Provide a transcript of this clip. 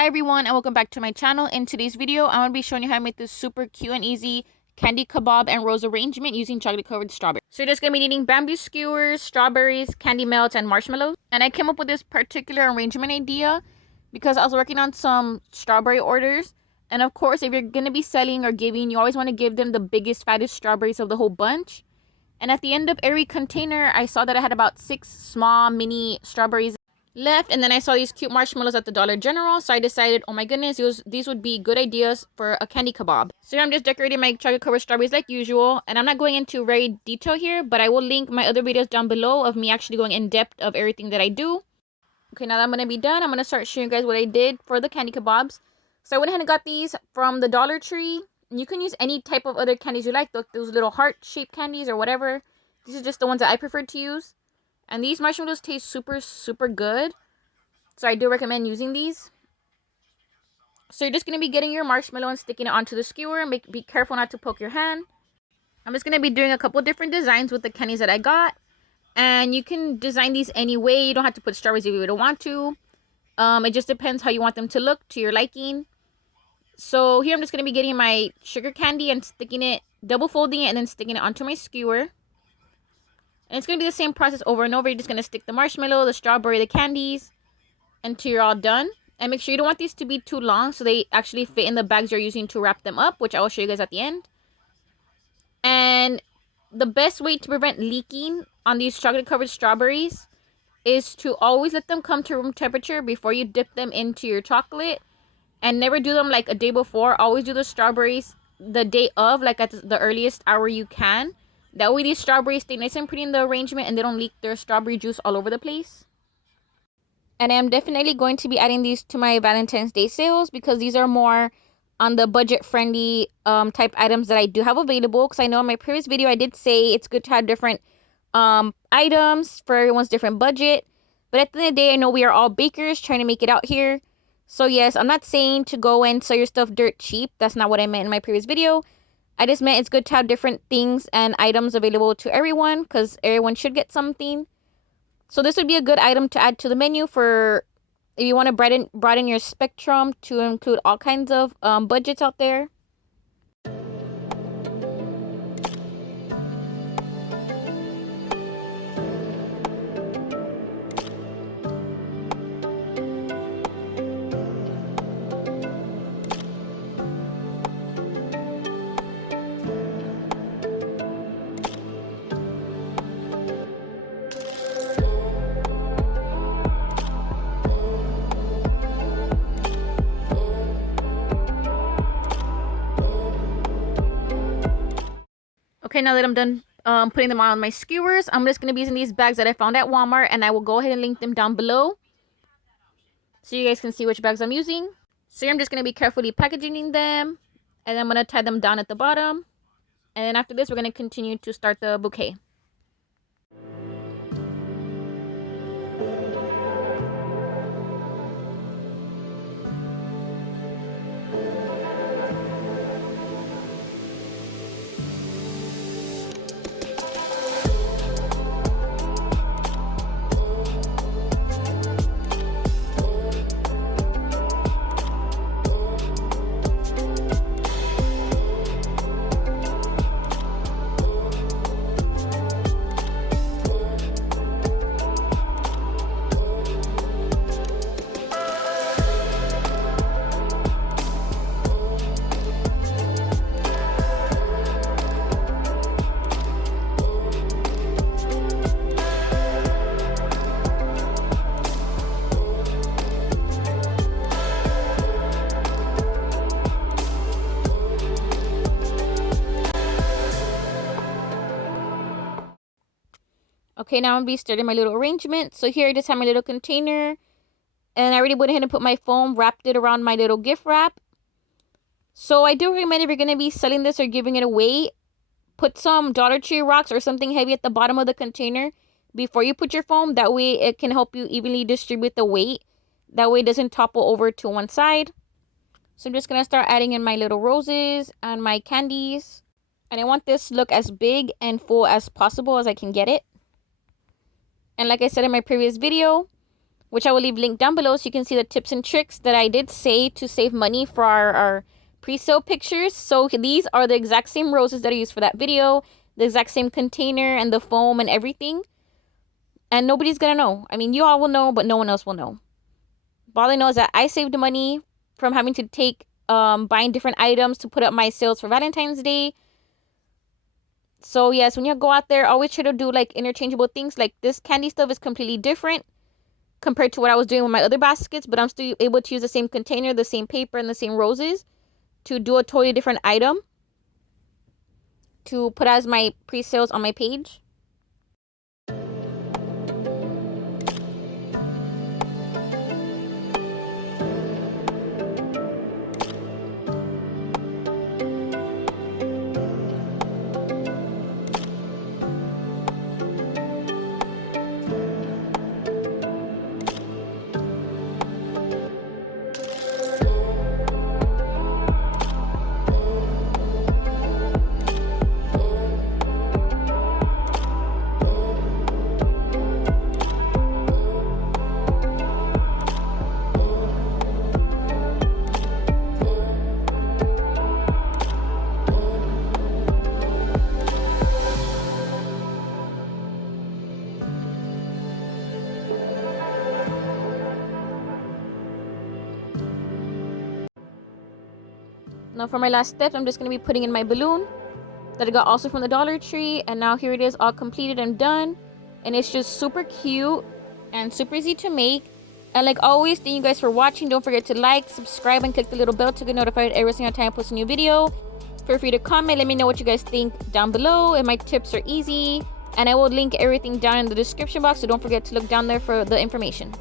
Hi everyone and welcome back to my channel. In today's video, I'm going to be showing you how I make this super cute and easy candy kabob and rose arrangement using chocolate covered strawberries. So you're just going to be needing bamboo skewers, strawberries, candy melts, and marshmallows. And I came up with this particular arrangement idea because I was working on some strawberry orders. And of course, if you're going to be selling or giving, you always want to give them the biggest, fattest strawberries of the whole bunch. And at the end of every container, I saw that I had about 6 small mini strawberries left, and then I saw these cute marshmallows at the Dollar General, so I decided, oh my goodness, these would be good ideas for a candy kabob. So here I'm just decorating my chocolate covered strawberries like usual, and I'm not going into very detail here, but I will link my other videos down below of me actually going in depth of everything that I do. Okay, now that I'm going to be done, I'm going to start showing you guys what I did for the candy kabobs. So I went ahead and got these from the Dollar Tree. You can use any type of other candies you like, those little heart-shaped candies or whatever. These are just the ones that I prefer to use. And these marshmallows taste super good. So I do recommend using these. So you're just going to be getting your marshmallow and sticking it onto the skewer. Be careful not to poke your hand. I'm just going to be doing a couple different designs with the candies that I got. And you can design these any way. You don't have to put strawberries if you don't want to. It just depends how you want them to look to your liking. So here I'm just going to be getting my sugar candy and sticking it, double folding it and then sticking it onto my skewer. And it's going to be the same process over and over. You're just going to stick the marshmallow, the strawberry, the candies until you're all done. And make sure you don't want these to be too long so they actually fit in the bags you're using to wrap them up, which I will show you guys at the end. And the best way to prevent leaking on these chocolate covered strawberries is to always let them come to room temperature before you dip them into your chocolate. And never do them like a day before. Always do the strawberries the day of, like at the earliest hour you can. That way these strawberries stay nice and pretty in the arrangement and they don't leak their strawberry juice all over the place. And I'm definitely going to be adding these to my Valentine's Day sales because these are more on the budget-friendly type items that I do have available. Because I know in my previous video I did say it's good to have different items for everyone's different budget. But at the end of the day, I know we are all bakers trying to make it out here. So yes, I'm not saying to go and sell your stuff dirt cheap. That's not what I meant in my previous video. I just meant it's good to have different things and items available to everyone because everyone should get something. So this would be a good item to add to the menu for if you want to broaden your spectrum to include all kinds of budgets out there. Okay, now that I'm done putting them on my skewers, I'm just going to be using these bags that I found at Walmart, and I will go ahead and link them down below so you guys can see which bags I'm using. So here I'm just going to be carefully packaging them, and then I'm going to tie them down at the bottom. And then after this, we're going to continue to start the bouquet. Okay, now I'm going to be starting my little arrangement. So here I just have my little container. And I already went ahead and put my foam, wrapped it around my little gift wrap. So I do recommend if you're going to be selling this or giving it away, put some Dollar Tree rocks or something heavy at the bottom of the container before you put your foam. That way it can help you evenly distribute the weight. That way it doesn't topple over to one side. So I'm just going to start adding in my little roses and my candies. And I want this to look as big and full as possible as I can get it. And like I said in my previous video, which I will leave linked down below so you can see the tips and tricks that I did say to save money for our pre-sale pictures. So these are the exact same roses that I used for that video, the exact same container and the foam and everything. And nobody's gonna know. I mean, you all will know, but no one else will know. But all I know is that I saved money from having to take buying different items to put up my sales for Valentine's Day. So yes, when you go out there, always try to do like interchangeable things. Like this candy stuff is completely different compared to what I was doing with my other baskets, but I'm still able to use the same container, the same paper, and the same roses to do a totally different item to put as my pre-sales on my page. Now for my last step, I'm just going to be putting in my balloon that I got also from the Dollar Tree. And now here it is, all completed and done. And it's just super cute and super easy to make. And like always, thank you guys for watching. Don't forget to like, subscribe, and click the little bell to get notified every single time I post a new video. Feel free to comment. Let me know what you guys think down below. And my tips are easy. And I will link everything down in the description box. So don't forget to look down there for the information.